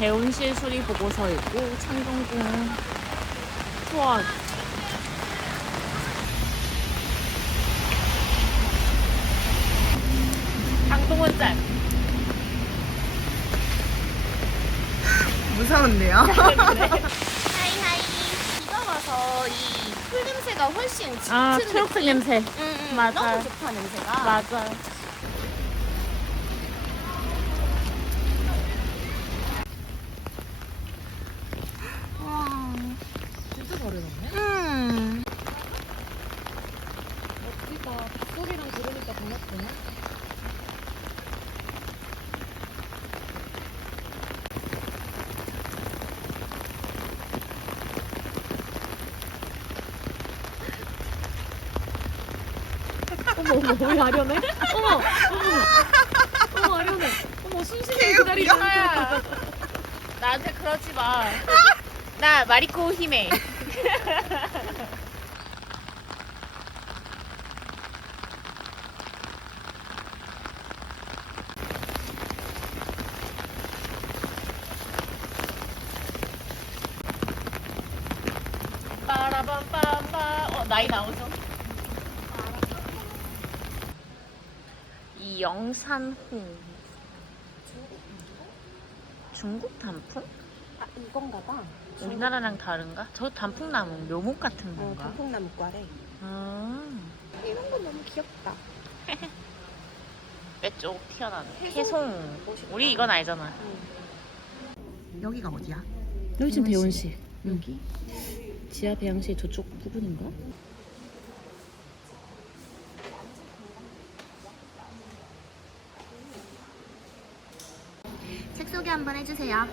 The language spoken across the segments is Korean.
대운실 수리 보고서 있고 창경궁 투어. 강동원 짤. 무서운데요? 하이하이. 비가 와서 이 풀 냄새가 훨씬 짙은 아, 초록색 냄새. 응, 맞아. 너무 좋다 냄새가. 맞아. 와. 진짜 잘 해놨네. 멋지다. 빗소리랑 들으니까 더 멋지네. 어머, 왜 아련해? 어머, 어머, 아련해. 어머, 순식간에 기다리지 않고. 나한테 그러지 마. 나 마리코 히메. 빠라밤빰빰. 나이 나오죠? 이 영산호. 중국 단풍? 아, 이건가 봐. 우리나라랑 다른가? 저 단풍나무, 묘목 같은 건가? 단풍나무과래. 아, 이런 건 너무 귀엽다. 빼쪽 튀어나오네. 해송. 우리 이건 알잖아. 여기가 어디야? 여기 지금 대원실. 여기. 지하 배양실 저쪽 부분인가? 책 소개 한번 해주세요.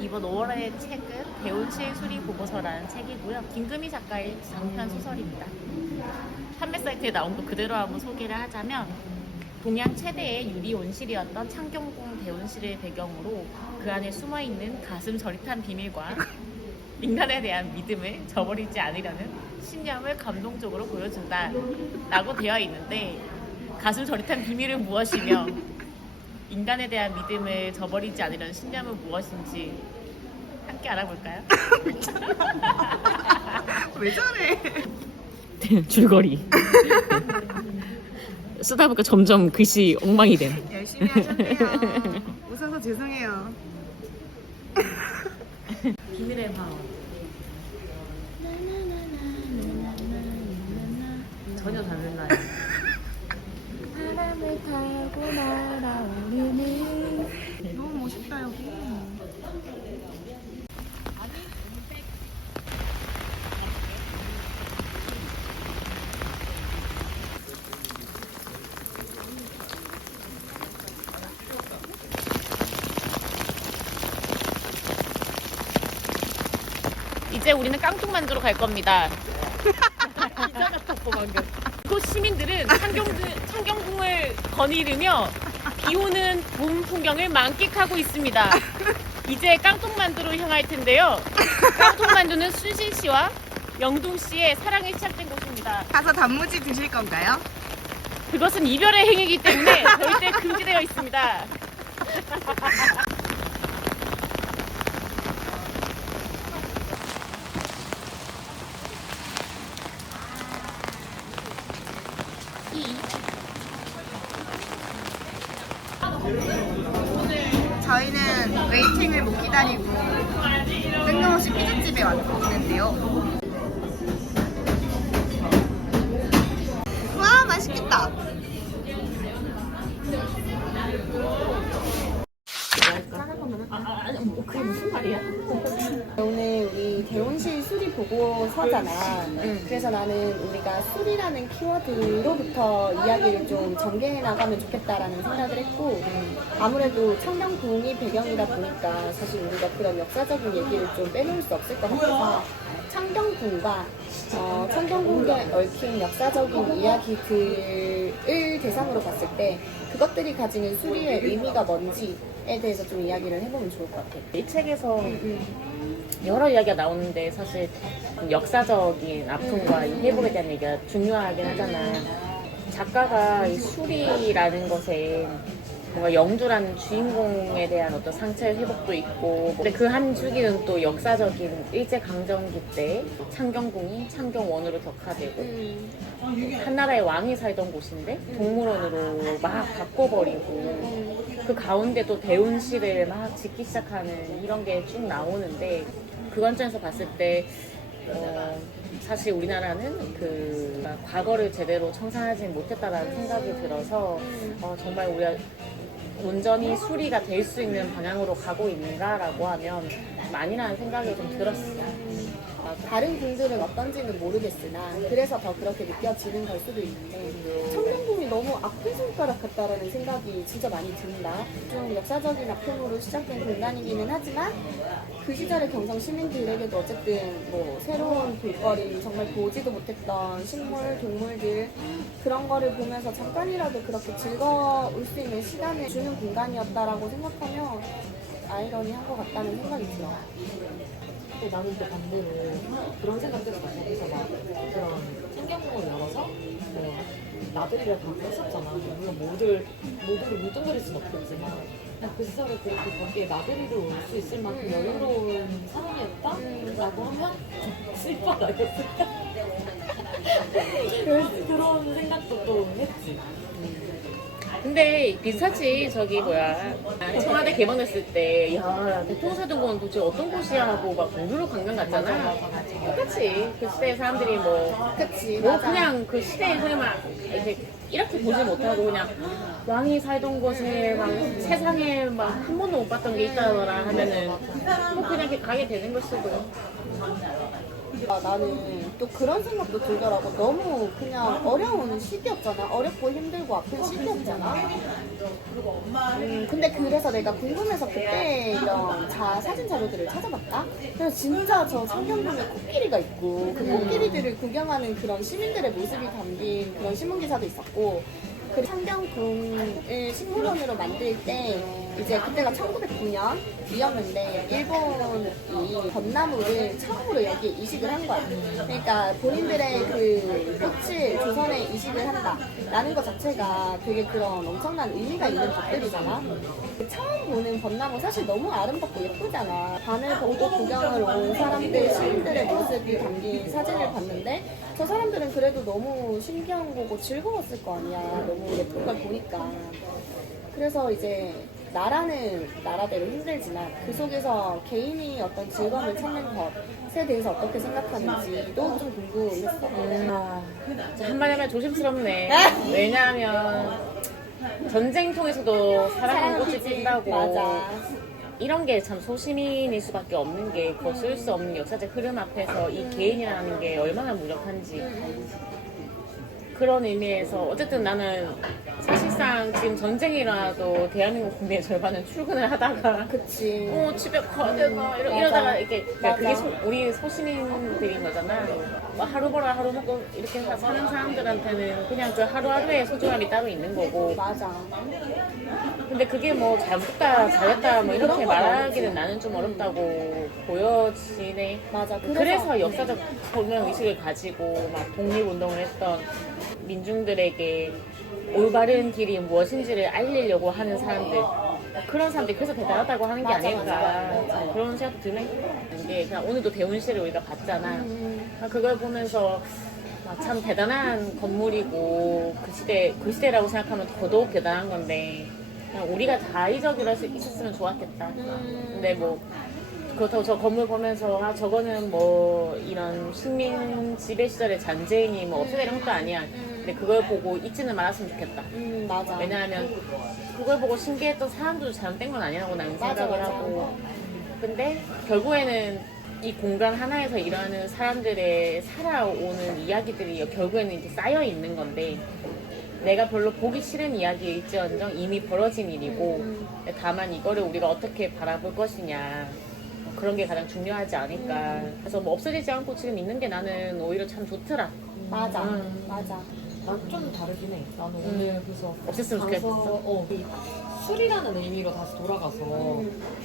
이번 5월의 책은 대운실 수리 보고서라는 책이고요. 김금희 작가의 장편 소설입니다. 판매 사이트에 나온 거 그대로 한번 소개를 하자면 동양 최대의 유리 온실이었던 창경궁 대운실을 배경으로 그 안에 숨어있는 가슴 저릿한 비밀과 인간에 대한 믿음을 저버리지 않으려는 신념을 감동적으로 보여준다 라고 되어 있는데, 가슴 저릿한 비밀은 무엇이며 인간에 대한 믿음을 저버리지 않으려는 신념은 무엇인지 함께 알아볼까요? 왜 저래? 줄거리 쓰다 보니까 점점 글씨 엉망이 됨. 열심히 하셨네요. 웃어서 죄송해요. 비밀의 마음. 전혀 다른 날. 바람을 타고 날아오르는. 너무 멋있다 여기. 이제 우리는 깡통만두로 갈 겁니다. 기사 같았어 방금. 그 시민들은 창경궁을 거닐으며 비오는 봄 풍경을 만끽하고 있습니다. 이제 깡통만두로 향할 텐데요. 깡통만두는 순신 씨와 영동 씨의 사랑이 시작된 곳입니다. 가서 단무지 드실 건가요? 그것은 이별의 행위이기 때문에 절대 금지되어 있습니다. 저희는 웨이팅을 못 기다리고 뜬금없이 피자집에 왔는데요. 와, 맛있겠다. 그게 무슨 말이야? 오늘 우리 대운실 수리 보고서잖아. 그래서 나는 우리가 수리라는 키워드로부터 이야기를 좀 전개해 나가면 좋겠다라는 생각을 했고, 아무래도 창경궁이 배경이다 보니까 사실 우리가 그런 역사적인 얘기를 좀 빼놓을 수 없을 것 같아서 창경궁과 창경궁에 얽힌 역사적인 이야기들을 대상으로 봤을 때 그것들이 가지는 수리의 의미가 뭔지에 대해서 좀 이야기를 해보면 좋을 것 같아요. 이 책에서 여러 이야기가 나오는데 사실 역사적인 아픔과 이 회복에 대한 얘기가 중요하긴 하잖아. 작가가 이 수리라는 것에 뭔가 영주라는 주인공에 대한 어떤 상처의 회복도 있고, 근데 그 한 주기는 또 역사적인 일제강점기 때 창경궁이 창경원으로 격화되고 한나라의 왕이 살던 곳인데 동물원으로 막 바꿔버리고 그 가운데 또 대운시를 막 짓기 시작하는 이런 게 쭉 나오는데, 그 관점에서 봤을 때 사실 우리나라는 그 과거를 제대로 청산하지 못했다라는 생각이 들어서 정말 우리가 온전히 수리가 될 수 있는 방향으로 가고 있는가라고 하면 아니라는 생각이 좀 들었어요. 다른 궁들은 어떤지는 모르겠으나 그래서 더 그렇게 느껴지는 걸 수도 있는데 청룡궁이 너무 아픈 손가락 같다라는 생각이 진짜 많이 든다. 좀 역사적인 아픔으로 시작된 공간이기는 하지만 그 시절의 경성 시민들에게도 어쨌든 뭐 새로운 볼거리, 정말 보지도 못했던 식물, 동물들 그런 거를 보면서 잠깐이라도 그렇게 즐거울 수 있는 시간을 주는 공간이었다라고 생각하면 아이러니한 것 같다는 생각이 들어요. 근데 나는 또 반대로 그런 생각들을 많이 해서 막 그런 창경궁을 열어서 뭐 나들이를 가고 했었잖아. 물론 모두를 뭉뚱그릴 순 없겠지만 그냥 그 시절에 그렇게 거기에 나들이를 올 수 있을 만큼 여유로운 사람이었다라고 하면 슬퍼하겠어. 그런 생각도 또 했지. 근데 비슷하지. 저기 뭐야, 청와대 개방했을 때 야 대통사등공은 도대체 어떤 곳이야 하고 막 공주로 관광 갔잖아. 똑같이 그 시대의 사람들이 그치, 뭐 맞아. 그냥 그 시대의 흐름을 이렇게 보지 못하고 그냥 왕이 살던 곳에 막 세상에 막 한 번도 못 봤던 게 있다더라 하면은 뭐 그냥 이렇게 가게 되는 것이고요. 나는 또 그런 생각도 들더라고. 너무 그냥 어려운 시기였잖아. 어렵고 힘들고 아픈 시기였잖아. 근데 그래서 내가 궁금해서 그때 이런 사진 자료들을 찾아봤다. 그래서 진짜 저 창경궁에 코끼리가 있고 그 코끼리들을 구경하는 그런 시민들의 모습이 담긴 그런 신문기사도 있었고, 그 창경궁을 식물원으로 만들 때 이제 그때가 1909년이었는데 일본이 벚나무를 처음으로 여기에 이식을 한 거야. 그러니까 본인들의 그 꽃을 조선에 이식을 한다라는 것 자체가 되게 그런 엄청난 의미가 있는 것들이잖아. 처음 보는 벚나무 사실 너무 아름답고 예쁘잖아. 반을 보고 구경을 온 사람들, 시민들의 모습이 담긴 사진을 봤는데 저 사람들은 그래도 너무 신기한 거고 즐거웠을 거 아니야. 너무 예쁜 걸 보니까. 그래서 이제 나라는 나라대로 힘들지만 그 속에서 개인이 어떤 즐거움을 찾는 것에 대해서 어떻게 생각하는지도 좀 궁금했어. 한마디 하면 조심스럽네. 왜냐하면 전쟁통에서도 사랑은 꽃이 핀다고. 맞아. 이런 게 참 소시민일 수밖에 없는 게 거슬 수 없는 역사적 흐름 앞에서 이 개인이라는 게 얼마나 무력한지. 그런 의미에서 어쨌든 나는 사실상 지금 전쟁이 일어나도 대한민국 국민의 절반은 출근을 하다가 그치. 집에 가야 되나 이러다가 이렇게 그게 우리 소시민들인 거잖아. 뭐 하루 벌어 하루 먹고 이렇게 사는 사람들한테는 그냥 그 하루하루의 소중함이 따로 있는 거고. 맞아. 근데 그게 뭐 잘못했다 잘했다 뭐 이렇게 말하기는 나는 좀 어렵다고 보여지네. 맞아. 그래서 역사적 소명 의식을 가지고 막 독립운동을 했던 민중들에게 올바른 길이 무엇인지를 알리려고 하는 사람들, 그런 사람들이 그래서 대단하다고 하는 게 맞아, 아닐까. 맞아. 그런 생각 드네. 이게 그냥 오늘도 대운시를 우리가 봤잖아. 그걸 보면서 참 대단한 건물이고 그 시대라고 생각하면 더더욱 대단한 건데 그냥 우리가 자의적으로 있었으면 좋았겠다. 근데 뭐 그렇다고 저 건물 보면서 저거는 뭐 이런 식민 지배 시절의 잔재인이 뭐 없애다 이런 것도 아니야. 근데 그걸 보고 잊지는 말았으면 좋겠다. 맞아. 왜냐하면 그걸 보고 신기했던 사람들도 잘못된 건 아니라고 나는 생각을 맞아. 하고. 근데 결국에는 이 공간 하나에서 일하는 사람들의 살아오는 이야기들이 결국에는 이렇게 쌓여 있는 건데, 내가 별로 보기 싫은 이야기일지언정 이미 벌어진 일이고, 다만 이거를 우리가 어떻게 바라볼 것이냐, 그런 게 가장 중요하지 않을까. 그래서 뭐 없어지지 않고 지금 있는 게 나는 오히려 참 좋더라. 맞아. 맞아. 난 좀 다르긴 해. 나는 오늘 그래서 없앴으면 좋겠어. 이 술이라는 의미로 다시 돌아가서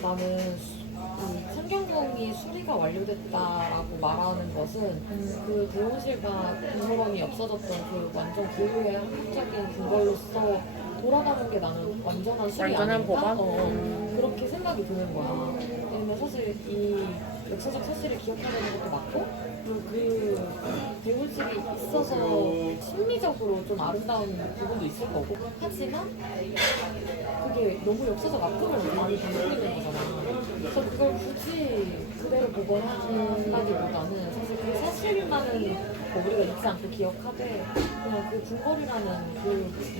나는 이 창경궁이 수리가 완료됐다라고 말하는 것은 그 대원실과 동물원이 없어졌던 그 완전 고유의 한국적인 궁궐로서 돌아가는 게 나는 완전한 술이 완전한 아닌가? 복원? 그렇게 생각이 드는 거야. 왜냐면 사실 이 역사적 사실을 기억하는 것도 맞고 그리고 그 대우집이 있어서 심리적으로 좀 아름다운 부분도 있을 거고 하지만 그게 너무 역사적 아픔을 많이 담고 있는 거잖아. 그래서 그걸 굳이 그대로 복원한다기보다는 사실 그 사실만은 뭐 우리가 잊지 않고 기억하되 그냥 그 궁궐이라는 그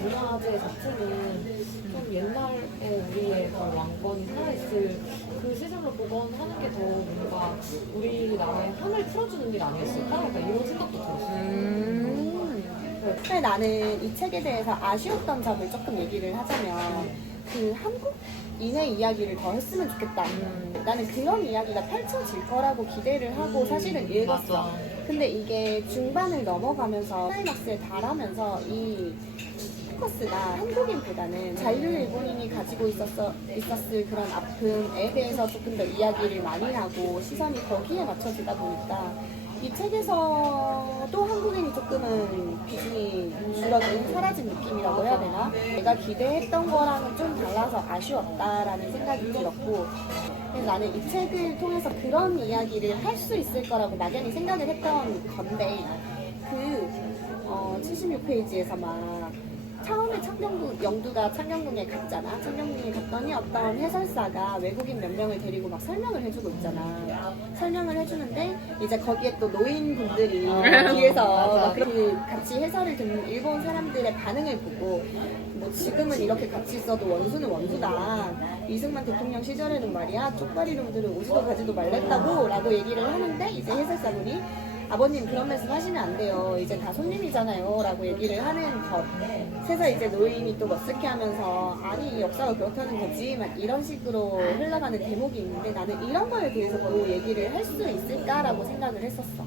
문화재 자체는 좀 옛날에 우리의 그 왕건이 살아있을 그 시절로 복원하는 게 더 뭔가 우리나라의 한을 풀어주는 일 아니었을까? 약간 이런 생각도 들었어. 근데 나는 이 책에 대해서 아쉬웠던 점을 조금 얘기를 하자면 그 한국인의 이야기를 더 했으면 좋겠다. 나는 그런 이야기가 펼쳐질 거라고 기대를 하고 사실은 읽었어. 맞아. 근데 이게 중반을 넘어가면서 클라이막스에 달하면서 이 포커스가 한국인보다는 잔류 일본인이 가지고 있었을 그런 아픔에 대해서 조금 더 이야기를 많이 하고 시선이 거기에 맞춰지다 보니까 이 책에서도 한국인이 조금은 비중이 줄어든 사라진 느낌이라고 해야 되나? 내가 기대했던 거랑은 좀 달라서 아쉬웠다라는 생각이 들었고 그래서 나는 이 책을 통해서 그런 이야기를 할 수 있을 거라고 막연히 생각을 했던 건데 그 76페이지에서 막 처음에 영두가 창경궁에 갔잖아. 창경궁에 갔더니 어떤 해설사가 외국인 몇 명을 데리고 막 설명을 해주고 있잖아. 설명을 해주는데 이제 거기에 또 노인분들이 뒤에서 막 그 같이 해설을 듣는 일본 사람들의 반응을 보고 뭐 지금은 이렇게 같이 있어도 원수는 원수다. 이승만 대통령 시절에는 말이야 쪽발이 놈들은 오지도 가지도 말랬다고 라고 얘기를 하는데 이제 해설사분이 아버님 그런 말씀 하시면 안 돼요. 이제 다 손님이잖아요. 라고 얘기를 하는 것. 그래서 이제 노인이 또 멋스케 하면서 아니 역사가 그렇다는 거지 막 이런 식으로 흘러가는 대목이 있는데 나는 이런 거에 대해서도 얘기를 할 수 있을까라고 생각을 했었어.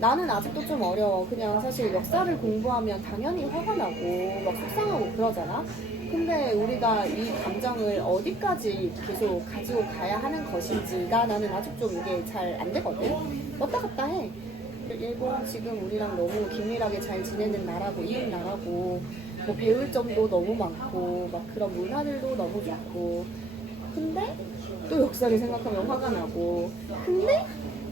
나는 아직도 좀 어려워. 그냥 사실 역사를 공부하면 당연히 화가 나고 막 속상하고 그러잖아. 근데 우리가 이 감정을 어디까지 계속 가지고 가야 하는 것인지가 나는 아직 좀 이게 잘 안 되거든. 왔다 갔다 해. 일본 지금 우리랑 너무 긴밀하게 잘 지내는 나라고 이웃 나라고 뭐 배울 점도 너무 많고 막 그런 문화들도 너무 좋고 근데 또 역사를 생각하면 화가 나고 근데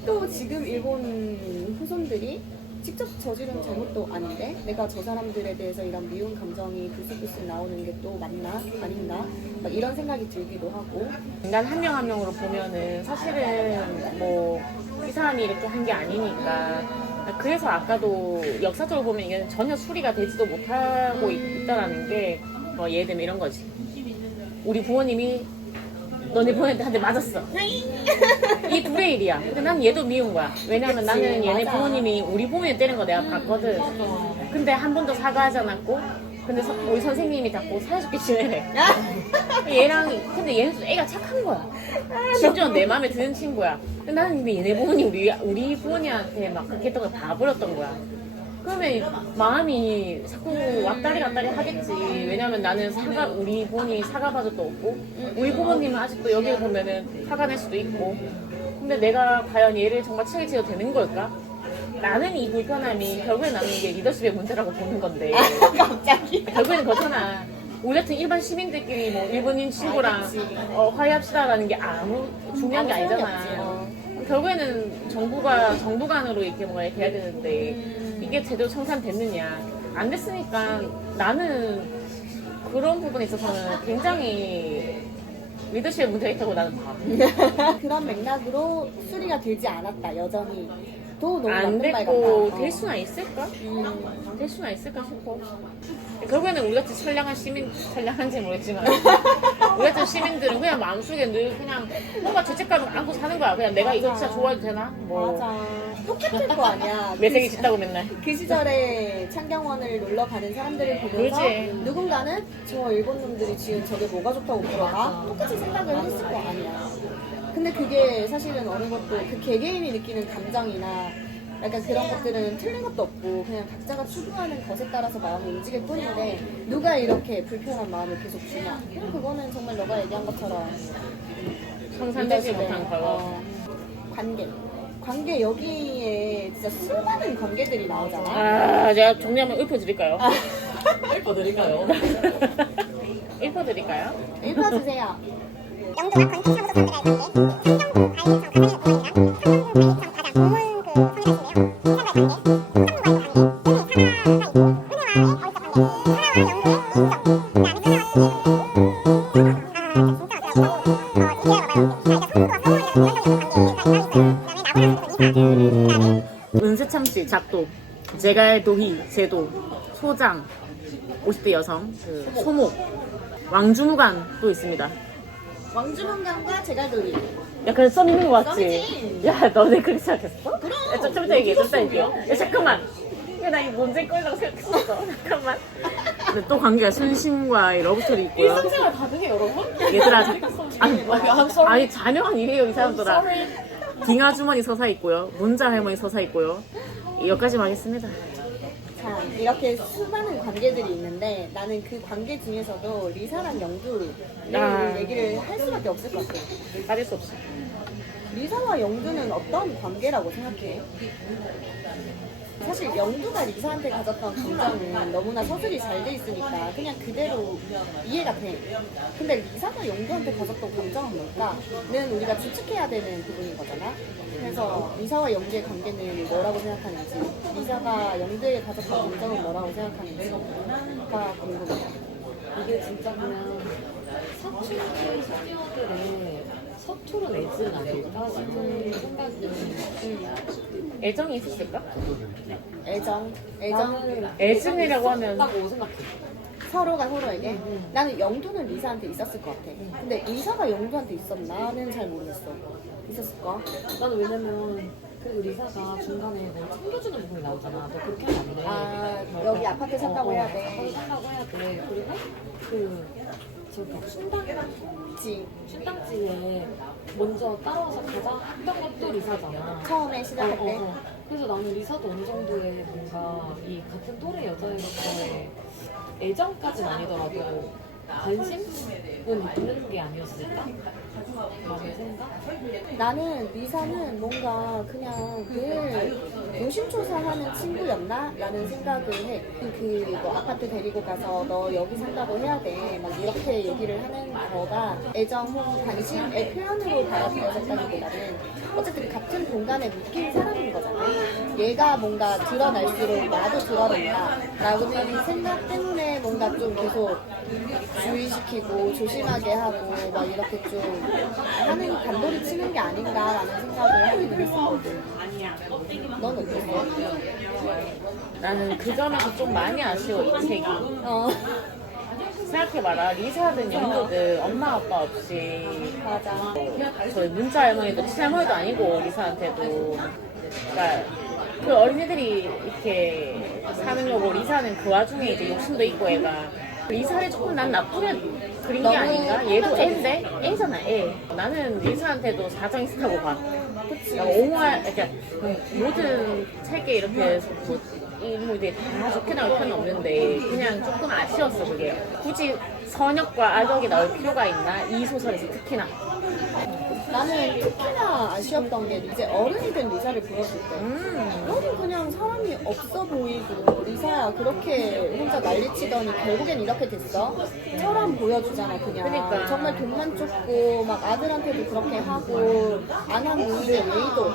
또 지금 일본 후손들이 직접 저지른 잘못도 아닌데 내가 저 사람들에 대해서 이런 미운 감정이 불쑥불쑥 나오는 게 또 맞나? 아닌가? 막 이런 생각이 들기도 하고 인간 한 명 한 명으로 보면은 사실은 뭐 이 사람이 이렇게 한 게 아니니까 그래서 아까도 역사적으로 보면 이게 전혀 수리가 되지도 못하고 있다라는 게 뭐 예를 들면 이런 거지. 우리 부모님이 너네 부모님한테 한 대 맞았어. 이 둘의 일이야. 근데 난 얘도 미운 거야. 왜냐면 그치, 나는 얘네 맞아. 부모님이 우리 부모님 때린 거 내가 봤거든. 근데 한 번도 사과하지 않았고 근데 우리 선생님이 자꾸 사회좋게 지내래. 얘랑 근데 얘는 애가 착한 거야. 심지어 내 마음에 드는 친구야. 근데 나는 근데 얘네 부모님 우리 부모님한테 막 그렇게 했던 걸 봐버렸던 거야. 그러면 마음이 자꾸 왔다리 갔다리 하겠지. 왜냐면 나는 우리 부모님이 사과받은 적도 없고 우리 부모님은 아직도 여기를 보면은 화가 날 수도 있고 근데 내가 과연 얘를 정말 친하게 지어도 되는 걸까? 나는 이 불편함이 결국엔 나는 이게 리더십의 문제라고 보는 건데 갑자기 결국에는 그렇잖아. 우리 같은 일반 시민들끼리 뭐 일본인 친구랑 화해합시다라는 게 아무 중요한 게 아무 소용이 아니잖아. 없지. 결국에는 정부 간으로 이렇게 뭔가 이렇게 해야 되는데 이게 제대로 청산됐느냐 안 됐으니까 나는 그런 부분에 있어서는 굉장히 리더십의 문제가 있다고 나는 봐. 그런 맥락으로 수리가 되지 않았다 여전히 또 너무 안 맞는 말 됐고 같다. 될 수나 있을까? 될 수나 있을까 싶어. 결국에는 우리 같은 선량한지 모르겠지만 우리 같은 시민들은 그냥 마음속에 늘 그냥 뭔가 죄책감을 안고 사는 거야. 그냥 내가 이거 진짜 좋아해도 되나? 뭐 맞아 똑같을 거 아니야. 매생이 짓다고 맨날. 그 시절에 창경원을 놀러 가는 사람들을 보면서 그렇지. 누군가는 저 일본 놈들이 지은 저게 뭐가 좋다고 그러나 똑같이 생각을 했을 거 아니야. 근데 그게 사실은 어느 것도 그 개개인이 느끼는 감정이나 약간 그런 것들은 틀린 것도 없고 그냥 각자가 추구하는 것에 따라서 마음이 움직일 뿐인데 누가 이렇게 불편한 마음을 계속 주냐. 그럼 그거는 정말 너가 얘기한 것처럼 청산되지 못한 거. 관계 여기에 진짜 수많은 관계들이 나오잖아. 아, 제가 정리하면 읊어드릴까요? 읽어드릴까요? 읽어드릴까요? 읽어주세요. 영도가 건축사무소 선들의 관계, 행정부 관리청 가장의 도망이랑 행정부 가장 동문 그 성이라시네요. 은세창씨 작도, 제갈 도희 제도, 소장, 50대 여성, 그 소목, 왕주무관 또 있습니다. 왕주문관과 제갈돌이. 야, 그래서 써 있는 거 맞지? 썸이지. 야, 너네 그렇게 생각했어? 그럼. 야, 좀 이따 얘기해, 좀 이따 얘기해. 야, 잠깐만. 야, 나 이거 문제 거라고 생각했었어. 잠깐만. 근데 또 관계가 순신과 이 러브스토리 있고요. 일상생활 가능해 여러분? 얘들아, I'm sorry. 아니, 자명한 일이에요, 이 사람들아. 딩아 주머니 서사 있고요. 문자 할머니 서사 있고요. 여기까지만 하겠습니다. 자, 이렇게 수많은 관계들이 있는데 나는 그 관계 중에서도 리사랑 영두를 아. 얘기를 할 수밖에 없을 것 같아. 빠질 수 없어. 리사와 영두는 어떤 관계라고 생각해? 사실 영두가 리사한테 가졌던 감정은 너무나 서술이 잘 돼 있으니까 그냥 그대로 이해가 돼. 근데 리사가 영두한테 가졌던 감정은 뭘까?는 우리가 추측해야 되는 부분인 거잖아. 그래서 리사와 영두의 관계는 뭐라고 생각하는지, 리사가 영두에 가졌던 감정은 뭐라고 생각하는지가 궁금해. 이게 진짜 그냥 사춘기 소녀들의 서투른 애증 아닐까 싶은 생각이 애정이 있었을까? 애정. 나는 애증이라고 하면 있었다고 생각해. 서로가 서로에게. 나는 영두는 리사한테 있었을 것 같아. 근데 리사가 영두한테 있었나는 잘 모르겠어. 있었을까? 나는 왜냐면 그 리사가 중간에 뭐 챙겨주는 부분이 나오잖아. 너 그렇게 하면 안 돼. 아, 여기 아파트 산다고 해야 돼. 아파트 산다고 해야 돼. 그리고 그 저기 그치. 춘당지에 먼저 따라와서 가자 했던 것도 리사잖아. 처음에 시작할 때. 그래서 나는 리사도 어느 정도의 뭔가 이 같은 또래 여자애로서의 애정까지는 아니더라도 관심은 있는 게 아니었을까? 라는 생각? 나는 리사는 뭔가 그냥 늘 노심초사하는 친구였나? 라는 생각을 해. 뭐 아파트 데리고 가서 너 여기 산다고 해야 돼. 막 이렇게 얘기를 하는 거가 애정 혹은 관심의 표현으로 받아들여졌다기보다는 어쨌든 같은 공간에 묶인 사람인 거잖아. 얘가 뭔가 드러날수록 나도 드러낸다. 라는 생각 때문에 뭔가 좀 계속 주의시키고 조심하게 하고 막 이렇게 좀 하는 단도리 치는 게 아닌가라는 생각을 하기도 했었거든. 넌 어땠어? 나는 그 점에서 좀 많이 아쉬워, 이 책이. 생각해봐라. 리사든 영도든 엄마 아빠 없이 맞아. 저희 문자 할머니도 친할머니도 아니고 리사한테도 그러니까 그 어린애들이 이렇게 사는 거고 리사는 그 와중에 이제 욕심도 있고 애가 리사를 조금 난 나쁘게 그린 게 너무 아닌가? 얘도 한정적이었어. 애인데? 애잖아 애. 나는 리사한테도 사정 있다고 봐. 그러니까 옹호할 그러니까 모든 책에 이렇게 뭐 인물들이 다 좋게 나올 필요는 없는데 그냥 조금 아쉬웠어 그게. 굳이 선역과 악역이 나올 필요가 있나? 이 소설에서 특히나. 나는 특히나 아쉬웠던 게 이제 어른이 된 리사를 보여줄 때 너무 그냥 사람이 없어 보이고 리사야 그렇게 혼자 난리치더니 결국엔 이렇게 됐어? 처럼 보여주잖아 그냥. 그러니까. 정말 돈만 쫓고 막 아들한테도 그렇게 하고 안 한 부인의 예의도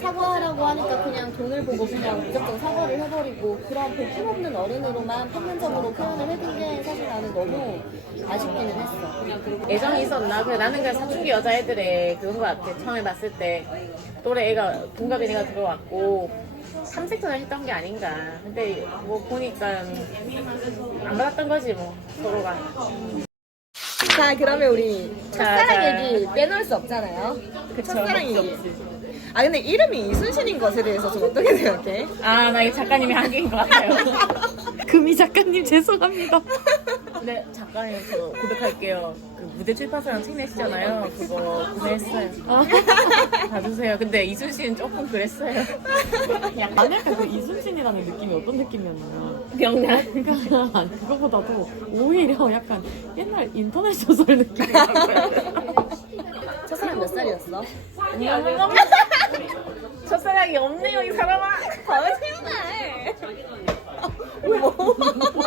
사과하라고 하니까 그냥 돈을 보고 그냥 무조건 사과를 해버리고 그런 볼품없는 어른으로만 평면적으로 표현을 해둔 게 사실 나는 너무 아쉽기는 했어. 애정이 있었나? 그래, 나는 그냥 사춘기 여자애들의 그런 거 같아. 처음에 봤을 때 또래 애가 동갑인 애가 들어왔고 탐색전을 했던 게 아닌가. 근데 뭐 보니까 안 받았던 거지 뭐 서로가. 자, 그러면 우리 첫사랑 자. 얘기 빼놓을 수 없잖아요. 그쵸. 첫사랑 얘기. 아, 근데 이름이 이순신인 것에 대해서 좀 어떻게 생각해? 아, 나 이 작가님이 한계인 것 같아요. 금희 작가님 죄송합니다. 근데 작가님 저 고백할게요. 그 무대 출판사랑 책 내시잖아요. 그거 구매했어요. 봐주세요. 근데 이순신 조금 그랬어요. 약간 그 이순신이라는 느낌이 어떤 느낌이었나요? 명란. 그러니까 그거보다도 오히려 약간 옛날 인터넷 소설 느낌이었어요. 첫사랑 몇 살이었어? 첫사랑이 없네요 이 사람아. 거짓말.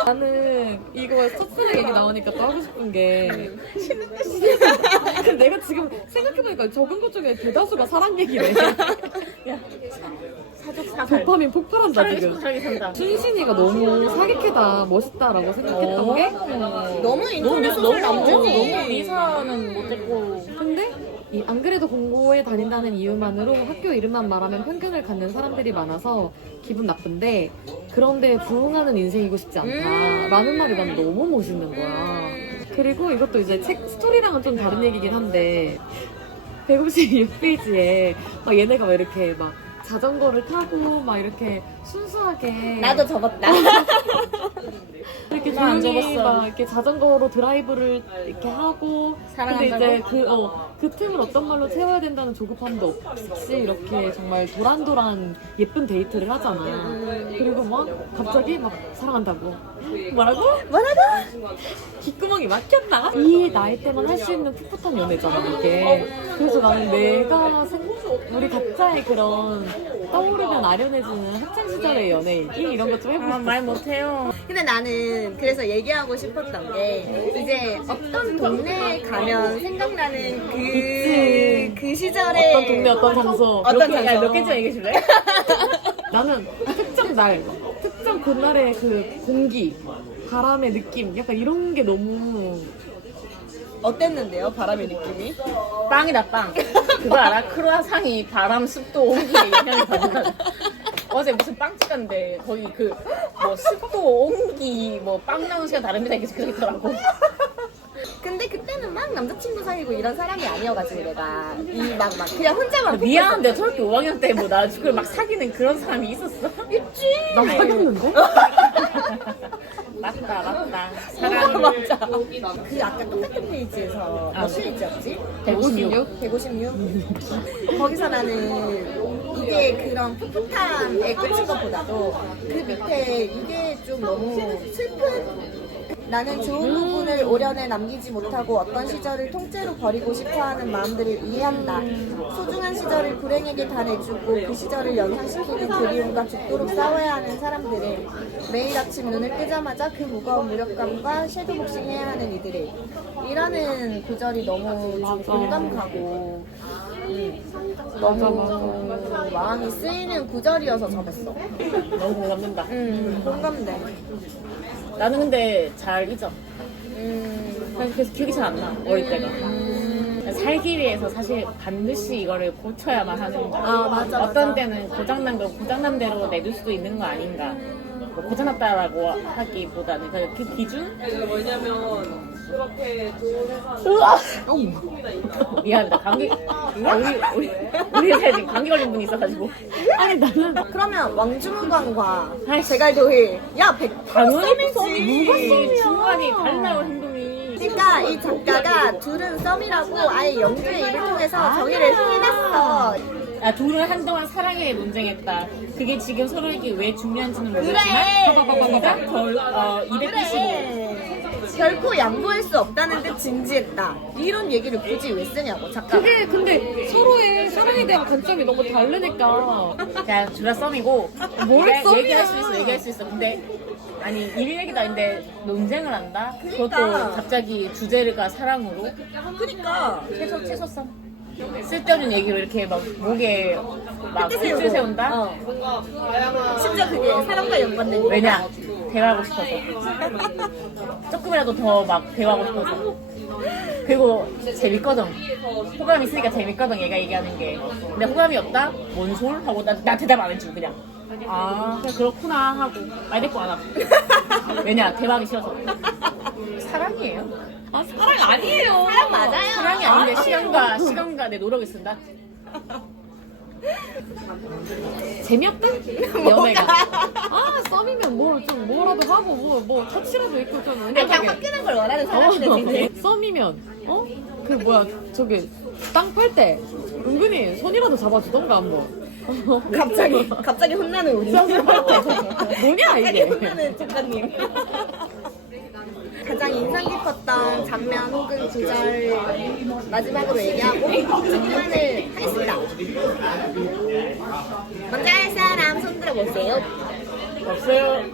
나는 이거 첫사랑 얘기 나오니까 또 하고 싶은 게 근데 내가 지금 생각해보니까 적은 것 중에 대다수가 사랑 얘기래. 야, 도파민 폭발한다 지금. 사랑이 산다. 순신이가 너무 사기캐다 멋있다라고 생각했던 게 너무 인터넷 소설 너무 남주지. 미사는 못했고. 근데 안 그래도 공고에 다닌다는 이유만으로 학교 이름만 말하면 편견을 갖는 사람들이 많아서 기분 나쁜데 그런데 부응하는 인생이고 싶지 않다라는 말이 난 너무 멋있는 거야. 그리고 이것도 이제 책 스토리랑은 좀 다른 얘기긴 한데 156페이지에 막 얘네가 막 이렇게 막 자전거를 타고 막 이렇게 순수하게 나도 접었다. 이렇게 나안 조용히 접었어. 막 이렇게 자전거로 드라이브를 이렇게 하고 근데 이제 그 틈을 어떤 말로 채워야 된다는 조급함도 없이 이렇게 정말 도란도란 예쁜 데이트를 하잖아. 그리고 막 갑자기 막 사랑한다고 뭐라고? 귓구멍이 막혔나? 이 나이 때만 할 수 있는 풋풋한 연애잖아 이게. 그래서 나는 내가 우리 각자의 그런 떠오르면 아련해지는 학창 시절의 연애 얘기 이런 거 좀 해보고 싶어. 말 못해요. 근데 나는 그래서 얘기하고 싶었던 게 이제 어떤 동네에 가면 생각나는 그 시절에 어떤 동네 어떤 장소 어떤 장소. 몇 개째 얘기해 줄래? 나는 특정 날, 특정 그날의 그 공기, 바람의 느낌, 약간 이런 게 너무 어땠는데요? 바람의 느낌이? 빵이다 빵. 그거 알아? 크로아상이 바람, 습도, 온기에 영향을 받는다. 어제 무슨 빵집 갔는데 거기 그 뭐 습도, 온기, 뭐 빵 나오는 시간 다릅니다 이렇게 적혀있더라고. 근데 그때는 막 남자친구 사귀고 이런 사람이 아니어가지고 내가 막 그냥 혼자만 미안한데 초등학교 5학년 때 뭐 나 그걸 막 사귀는 그런 사람이 있었어? 있지. 나 사귀었는데? 맞다. 맞아. 그 아까 똑같은 페이지에서 몇 페이지였지? 156. 156. 거기서 나는 이게 그런 풋풋함에 꽂힌 것보다도 그 밑에 이게 좀 너무 슬픈 나는 좋은 부분을 오련에 남기지 못하고 어떤 시절을 통째로 버리고 싶어하는 마음들을 이해한다. 소중한 시절을 불행에게 다 내주고 그 시절을 연상시키는 그리움과 죽도록 싸워야 하는 사람들을 매일 아침 눈을 뜨자마자 그 무거운 무력감과 섀도복싱해야 하는 이들을 이라는 구절이 너무 좀 공감 가고 너무 마음이 쓰이는 구절이어서 접었어. 너무 공감된다. 공감돼. 나는 근데 잘 잊어. 그래서 기억이 잘 안 나. 어릴 때가. 살기 위해서 사실 반드시 이거를 고쳐야만 하는 거. 맞아. 어떤 때는 고장난 걸 고장난대로 내둘 수도 있는 거 아닌가. 뭐 고장났다라고 하기보다는 그 기준? 우와! 미안합니다. 감기 우리 회사에 지금 감기 걸린 분이 있어가지고. 아니 나는 그러면 왕중관과 제갈도일 야 100% 당연히 썸이지. 누가 썸이야? 중간이 달라요 행동이. 그러니까 이 작가가 둘은 썸이라고 아예 연주의 입을 통해서 정의를 해놨어. 둘은 한동안 사랑에 논쟁했다. 그게 지금 서로에게 왜 중요한지는 그래. 모르지만 295. 결코 양보할 수 없다는 듯 진지했다. 이런 얘기를 굳이 왜 쓰냐고 작가가. 그게 근데 서로의 사랑에 대한 관점이 너무 다르니까 야, 둘 다 썸이고. 뭘 썸이야. 얘기할 수 있어. 근데 아니 일 얘기도 아닌데 논쟁을 한다. 그것도 그러니까. 갑자기 주제가 사랑으로. 그러니까 채소 썸. 쓸데없는 얘기로 이렇게 막 목에 막 핏줄 세운다. 심지어 그게 사랑과 연관된 왜냐? 대화하고 싶어서. 조금이라도 더 막 대화하고 싶어서. 그리고 재밌거든. 호감이 있으니까 재밌거든, 얘가 얘기하는 게. 근데 호감이 없다? 뭔 소리? 하고 나 대답 안 해주고 그냥. 그래, 그렇구나 하고 말 대꾸 안 하고. 왜냐? 대화하기 싫어서. 사랑이에요. 사랑 아니에요. 사랑 맞아요. 사랑이 아닌데 시간과 내 노력을 쓴다. 재미없다? 연애가 썸이면 뭐라도 하고 뭐 터치라도 있고 좀 그냥 화끈한 걸 원하는 사람이네 지금. 썸이면 그 뭐야 저기 땅 팔 때 은근히 손이라도 잡아주던가 한번 갑자기 혼나는 우리. 뭐냐 갑자기 이게 혼나는 작가님. 가장 인상 깊었던 장면 혹은 구절 마지막으로 얘기하고 질문을 하겠습니다. 먼저 할 사람 손 들어보세요. 없어요.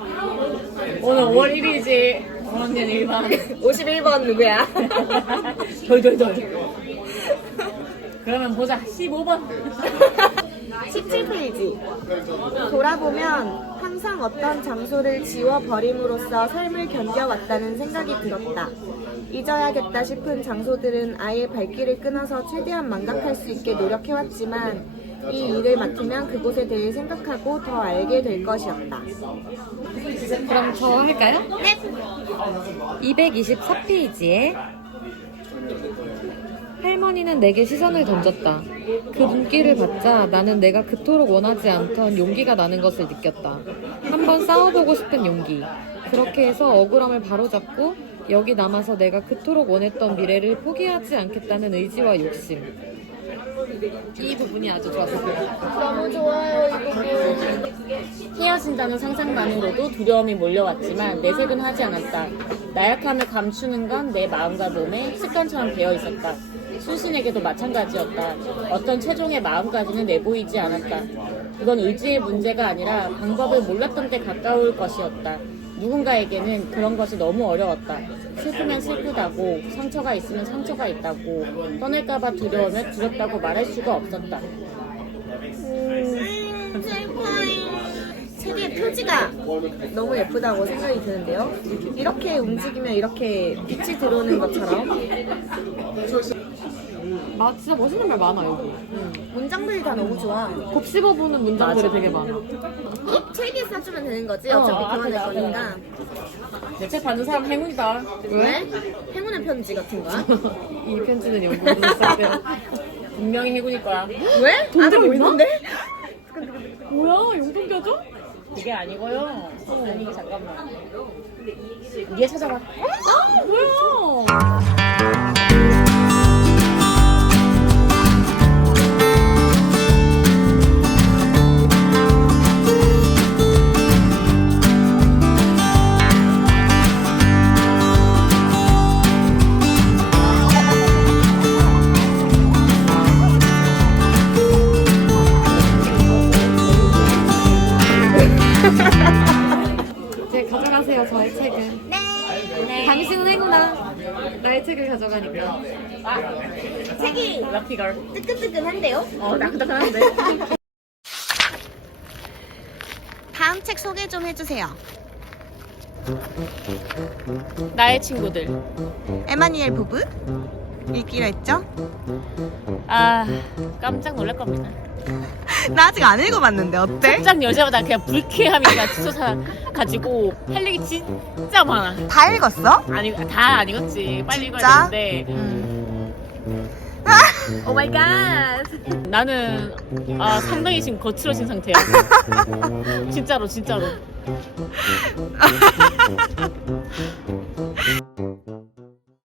오늘 5월 1일이지. 언니는 일반. 51번 누구야? 덜덜덜. 그러면 보자. 15번. 17페이지. 돌아보면 항상 어떤 장소를 지워버림으로써 삶을 견뎌왔다는 생각이 들었다. 잊어야겠다 싶은 장소들은 아예 발길을 끊어서 최대한 망각할 수 있게 노력해왔지만 이 일을 맡으면 그곳에 대해 생각하고 더 알게 될 것이었다. 그럼 저 할까요? 네. 224페이지에 할머니는 내게 시선을 던졌다. 그 눈길을 받자 나는 내가 그토록 원하지 않던 용기가 나는 것을 느꼈다. 한번 싸워보고 싶은 용기. 그렇게 해서 억울함을 바로잡고 여기 남아서 내가 그토록 원했던 미래를 포기하지 않겠다는 의지와 욕심. 이 부분이 아주 좋았어요. 너무 좋아요, 이 부분. 헤어진다는 상상만으로도 두려움이 몰려왔지만 내색은 하지 않았다. 나약함을 감추는 건 내 마음과 몸에 습관처럼 배어 있었다. 순신에게도 마찬가지였다. 어떤 최종의 마음까지는 내보이지 않았다. 그건 의지의 문제가 아니라 방법을 몰랐던 데 가까울 것이었다. 누군가에게는 그런 것이 너무 어려웠다. 슬프면 슬프다고, 상처가 있으면 상처가 있다고, 떠날까봐 두려우면 두렵다고 말할 수가 없었다. 책의 표지가 너무 예쁘다고 생각이 드는데요. 이렇게 움직이면 이렇게 빛이 들어오는 것처럼 진짜 멋있는 말 많아 여기. 문장들이 다 너무 좋아. 곱씹어보는 문장들이 되게 많아. 이 책에 써주면 되는 거지. 어차피 그만할 거니까. 내 책 받는 사람 행운이다. 왜? 행운의 편지 같은 거야? 이 편지는 영국으로 시작돼. 분명히 행운일 거야. 왜? 안에 뭐 있는데? 뭐야 용돈 껴줘? 그게 아니고요. 아니, 잠깐만. 이게 찾아봐. 뭐야? 이제 가져가세요 저의 책은. 네. 당신은 행운아. 나의 책을 가져가니까. 책이 럭키걸. 뜨끈뜨끈한데요? 나그다그한데 다음 책 소개 좀 해주세요. 나의 친구들. 에마니엘 부부 읽기로 했죠? 아, 깜짝 놀랄 겁니다. 나 아직 안 읽어봤는데 어때? 깜짝 여자마다 그냥 불쾌함이 그냥 치솟아 가지고 할 얘기 진짜 많아. 다 읽었어? 아니, 다 안 읽었지. 빨리 진짜? 읽어야 되는데. 오 마이 갓. 나는 상당히 지금 거칠어진 상태야. 진짜로.